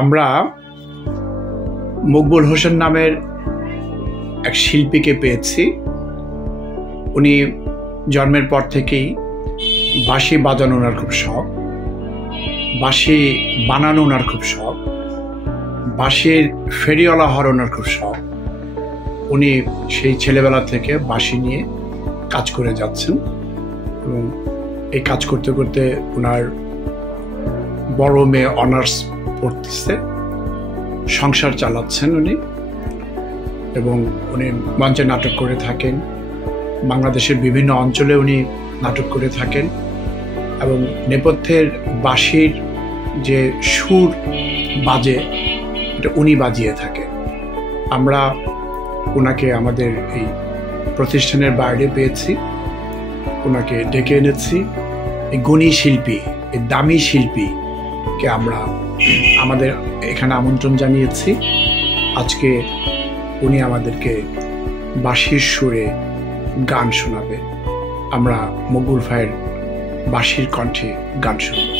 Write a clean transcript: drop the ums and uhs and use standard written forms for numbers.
আমরা মকবুল হোসেন নামের এক শিল্পীকে পেয়েছি। উনি জন্মের পর থেকেই বাঁশি বাজানো ওনার খুব শখ, বাঁশি বানানো ওনার খুব শখ, বাঁশির ফেরিওয়ালা হওয়ার ওনার খুব শখ। উনি সেই ছেলেবেলা থেকে বাঁশি নিয়ে কাজ করে যাচ্ছেন এবং এই কাজ করতে করতে ওনার বড় মেয়ে অনার্স পড়তেছে, সংসার চালাচ্ছেন উনি। এবং উনি মঞ্চে নাটক করে থাকেন, বাংলাদেশের বিভিন্ন অঞ্চলে উনি নাটক করে থাকেন এবং নেপথ্যের বাঁশির যে সুর বাজে এটা উনি বাজিয়ে থাকেন। আমরা ওনাকে আমাদের এই প্রতিষ্ঠানের বাইরে পেয়েছি, ওনাকে ডেকে এনেছি। এই গুণী শিল্পী, এই দামি শিল্পীকে আমরা আমাদের এখানে আমন্ত্রণ জানিয়েছি। আজকে উনি আমাদেরকে বাঁশির সুরে গান শোনাবে। আমরা মকবুল ভাইয়ের বাঁশির কণ্ঠে গান শুনব।